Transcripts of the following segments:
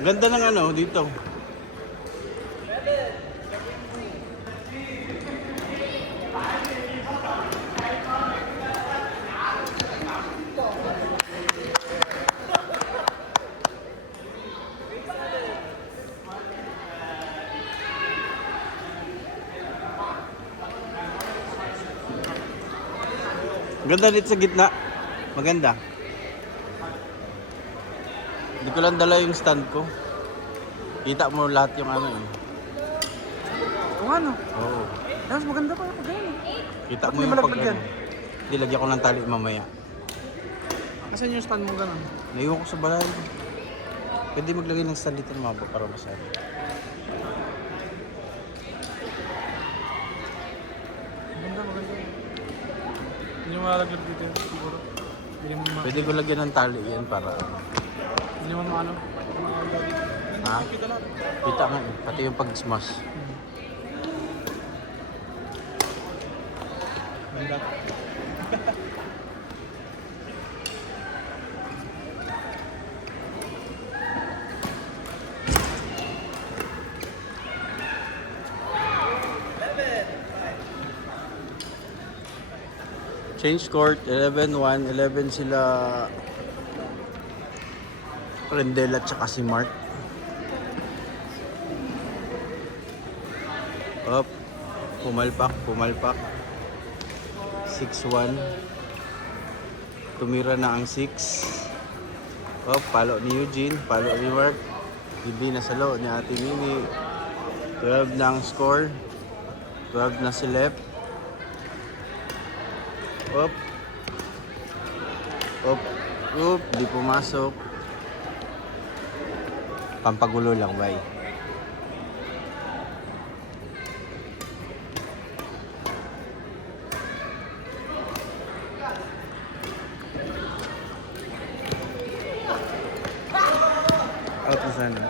Ganda ng ano dito. Ganda dito sa gitna. Maganda. Hindi ko lang dala yung stand ko. Kita mo lahat yung ano eh. O ano? Oo. Mas maganda pa ako ganyan. Kita Ba't mo may yung pag malaglag yan? ano. Hindi, lagyan ko ng tali mamaya. Asan yung stand mo ganun? Naiwan ko sa balay. Pwede maglagay ng stand dito ng mabo para masabi. Maganda. Hindi mo malaglag dito siguro. Pwede ko lagyan ng tali yan para ano. Hindi mo maano. Ha? Kita nga eh. Pati yung pag-smash. Ganda. Change court, 11-1, 11 sila Rendel at saka si Mark. Up, pumalpak. 6-1. Tumira na ang 6. Up, palo ni Eugene, palo ni Mark. Bibi na sa lo ni Ate Mimi. 12 na ang score. 12 na si Lep. Up. Di pumasok. Pampagulo lang, bye. Out na sana.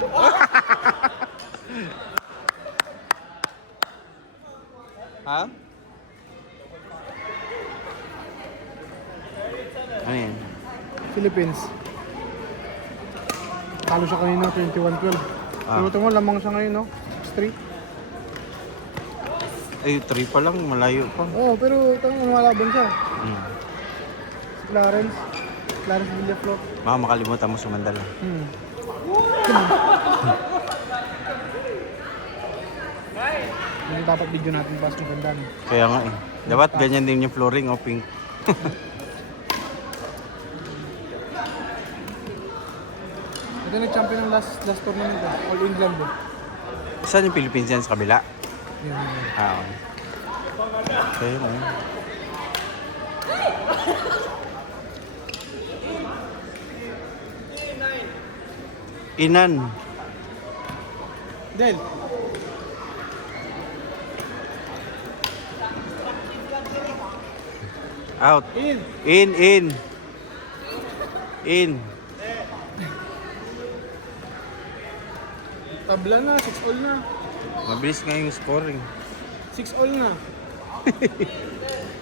Ha? Ano yan? Philippines. Talo siya kanina 21-12. Ah. Pero mo lamang siya ngayon, no? 6-3. Ay, 3 pa lang, malayo pa. Oo, pero tanong lumalaban siya. Hmm. Si Clarence Villaflor. Baka makalimutan mo sumandala. Yung dapat video natin pas maganda. No? Kaya nga eh. Dapat ganyan din yung flooring o pink. Ito nag-champion ng last tournament. All England. Saan yung Philippines yan? Sa kabila? Yan. Ah, okay. Kaya nga. Inan. Del. Out. In. In. Tabla na. 6-all na. Mabilis nga yung scoring. 6-all na.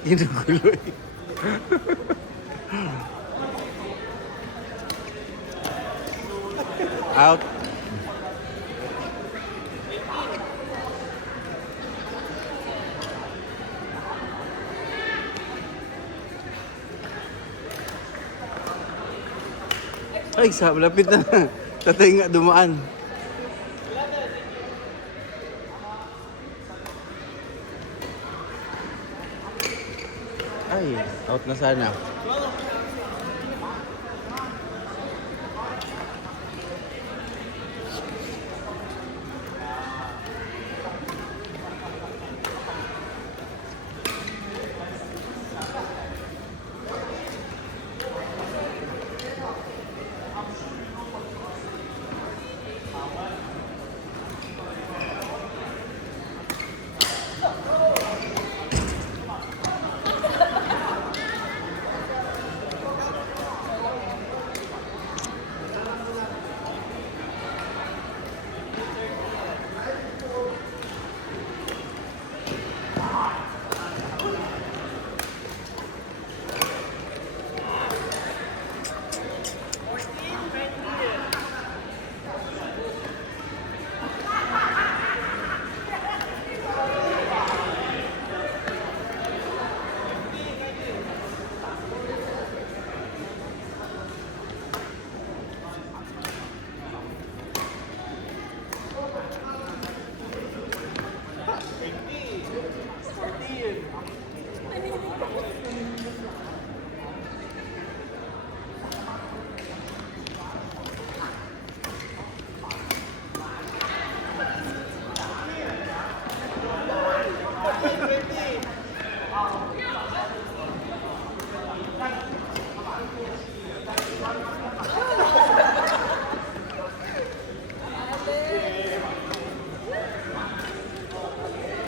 Ginugulo eh. Out. Ay, sa lapit na. Tatay nga dumaan. Ay, out na sana.